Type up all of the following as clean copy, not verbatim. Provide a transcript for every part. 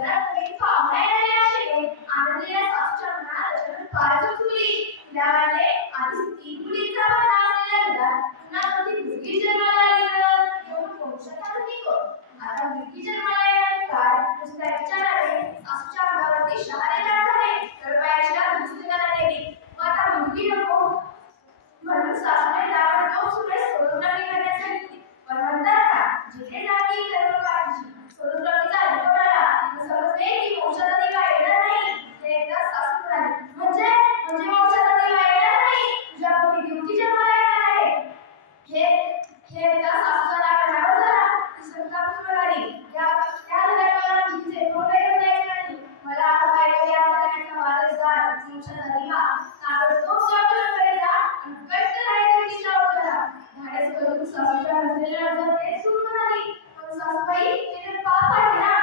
घरात काही पाहुणे आलेले असेल आनंदीला सासूच्या मनात अचानक फारच चुकली. त्यावेळेला आधीच 3 मुलींचा बना असलेल्या घरात पुन्हा कधी मुलगी जन्माला आली तर एवढं कोण शकत नाही कोण. आता मुलगी जन्माला येण्याचे काय नुसत्या विचाराने सासूच्या अंगावरती शहारे दाट झाले. तळपायाची पुस्तकाला गेली व आता मुलगी नको म्हणून सासूने ताबडतोब सुरे सोनोग्राफी करण्यास सांगितली. पण म्हणतात ना जिथे जाती कर्म काढीची. सोनोग्राफीचा रिपोर्ट आला तर समजले की वंशाचा दिवा येणार नाही. ते एकदा सासू म्हणाली म्हणजे वंशाचा दिवा येणार नाही तुझ्या पोटी देवकी जन्माला येणार आहे. हे एकदा सासूचा राग अनावर झाला. ती संतापून म्हणाली त्या धड्याला मुलीचे तोंडही बघायचे नाही. मला आता काय या घराण्याचा वारसदार वंशाचा दिवा ताबडतोब डॉक्टरकडे जा आणि कट्ट राहायला तिच्या औषधा धाडस करून सासूच्या नजरेला जाते सून म्हणाली. पण सासूबाई ते तर पाप आहे ना.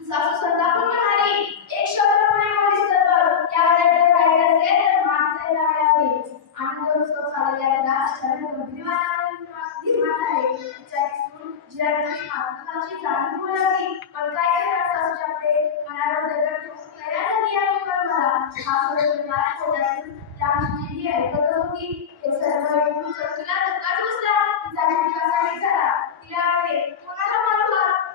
सासू संतापून म्हणाली एक शब्द पुढे बोलीस तर बघ या घरात जर राहायचं असेल तर माणसाला राहावे. आनंद उत्सव चाललेल्या घरात अचानक गंभीर वातावरण निर्माण झाले. तिच्या एक सून जिरायची आत्महत्याची जाणीव होऊ लागली. पण काय करणार सासूच्याकडे मनावर दगड ठेवून तयार झाली या कुटुंबाला. हा सोडलेला छोट्यासून त्या मुलीची ऐकत होती. हे सर्व ऐकून चटकीला धक्काच बसला. तिचा जीव कासावीस झाला. तिला वाटले कोणाला मारू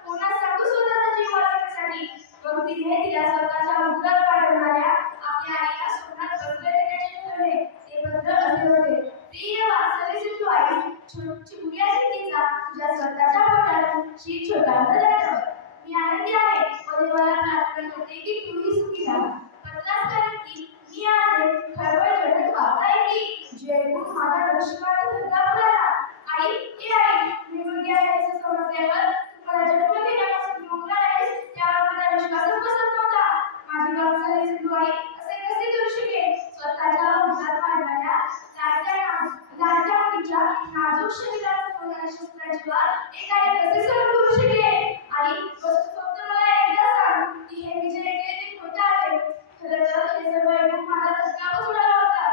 कोणाला सांगू स्वतःचा जीव वाचवण्यासाठी. पण तिने तिला स्वतःच्या उदरात पाठवणाऱ्या आपल्या आईला स्वप्नात पत्र देण्याचे ठरवले. ते पत्र असे होते प्रिय वात्सल्य सिंधू आई छोटी मुली असेल तिचा तुझ्या स्वतःच्या पोटातून शीत छोटांवर दाटवर. मी आनंदी आहे व देवाला प्रार्थना करते की तूही सुखी राहा. पत्रात कारण की मी आले खळबळ झटक वाचा ऐकली जे ऐकून माझा नशिबाचा धक्का पडला. आई ए आई मी मुलगी आहे असं समजल्यावर मला जन्म घेण्यापासून रोखणार आहेस त्यावर माझा विश्वासच बसत नव्हता. माझी वात्सल्य सिंधू आई असे कसे करू शकेल. स्वतःच्या उदरात वाढणाऱ्या लाडक्या मुलीच्या नाजूक शरीरात होणाऱ्या शस्त्राची वार एक आई कसे सहन करू शकेल. आई फक्त मला एकदा सांग की हे मी जे ऐकले ते खोटं आहे. खरं तर हे सर्व ऐकून माझा धक्का बसला होता.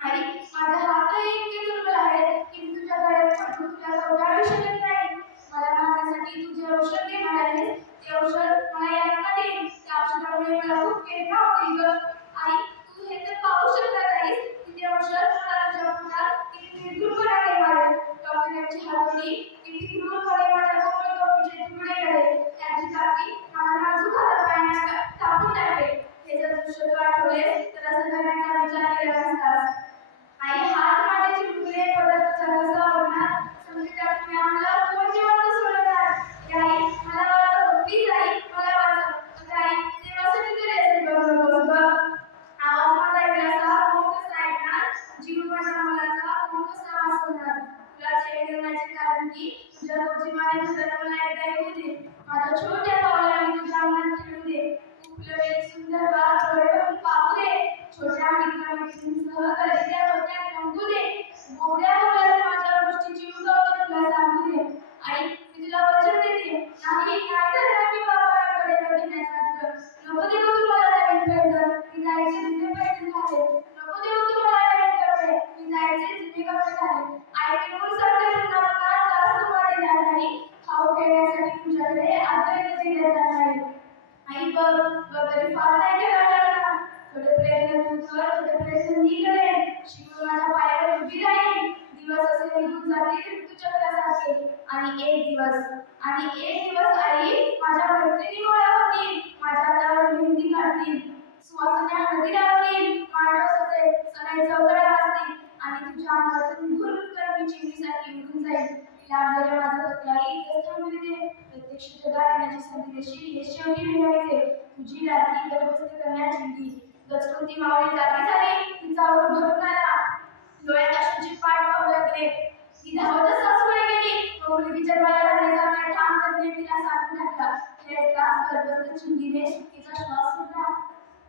आई माझा हातही इतके दुर्बल आहे की मी तुझ्या गळ्यात पडून तुला कवटाळू शकत नाही. मला मारण्यासाठी तू जे औषध देणार आहेस ते औषध मला यांना दे. त्या औषधामुळे मला खूप वेदना होतील ग. आई तू हे तर पाहू शकत नाहीस की ते औषध मला तुझ्या पोटात किती निर्घृणपणाने मारेल. डॉक्टरांची हातोडी किती क्रूरपणे माझ्या कोमल टोपीचे तुकडे केले. त्याची चाकी माझ्या नाजूक हातापायांना कापून टाकले. हे जर दृश्य तू आठवलेस तर असं करण्याचा विचार केला नसतास. आई हात माझे चिमकुले पडत चालता होणार समजे त्यात मी आम्हाला कोण जिवंत सोडवणार. आई मला वाचव प्लीज आई मला वाचव. आई देवासाठी तरी असेल बघ आवाज माझा ऐकल्याचा कोण कसा ऐकणार. जीव माझ्या मुलाचा कोण कसा वाचवणार. तुला चेहरे देण्याचे कारण की तुझ्या रोजीमाने तुझ्या मला एकदा येऊ दे. माझ्या छोट्या पावलाने तुझ्या अंगणात खेळू दे. फुललेले सुंदर बाळ डोळ्यावरून पाहू दे. छोट्या मित्रांसह कलेच्या डोक्यात रंगू दे. मोठ्या मुलाने माझ्या गोष्टीची उगावची तुला सांगू दे. आई मी तुला वचन देते नाही करणार मी बाबाकडे बघण्याचा हट्ट. नको देऊ तुम्हाला नवीन पैंजण मी जायचे जुने पैंजण झाले. नको देऊ तुम्हाला नवीन कपडे मी जायचे जुने कपडे झाले. आई मी मूळ सारखे पुन्हा पुन्हा जास्त तुम्हाला देणार नाही. खाऊ खेळण्यासाठी तुमच्याकडे आदर देणार नाही. आई बघ तरी फार नाही केला ना. थोडे प्रयत्न तू कर थोडे प्रयत्न मी करेन. शिकून माझ्या पायावर उभी राहील. दिवस असे निघून जातील ऋतुचक्रासारखे आणि एक दिवस आई माझ्या मैत्रिणी गोळा होतील. माझ्या हातावर मेहंदी काढतील. सुवासने हळदी लावतील. मांडव सगळे चौघडा वाजतील आणि तुझ्या अंगातून भुरकन मी चिमणीसारखी उडून जाईल. त्यामुळे माझं पत्र इथेच थांबू दे. प्रत्यक्ष जगात येण्याची संधी देशील हे शेवटी मिळवायचे. तुझी लाडकी गर्भस्थ कन्या चिंती गचकून ती मावळी जागी झाली. तिचा ओठ भरून आला. डोळ्यात अश्रूची पाठ वाहू लागले. ती धावतच सासूकडे गेली व मुलगी जन्माला घालण्याचा ठाम करणे तिला सांगून टाकला. हे ऐकताच गर्भस्थ चिंतीने सुटकेचा श्वास सोडला.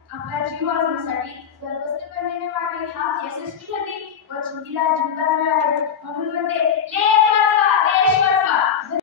आपला जीव वाचवण्यासाठी गर्भस्थ कन्येने मारलेली हाक यशस्वी ठरली व चिंतीला जीवदान मिळाले. म्हणून म्हणते लेक वाचवा देश वाचवा.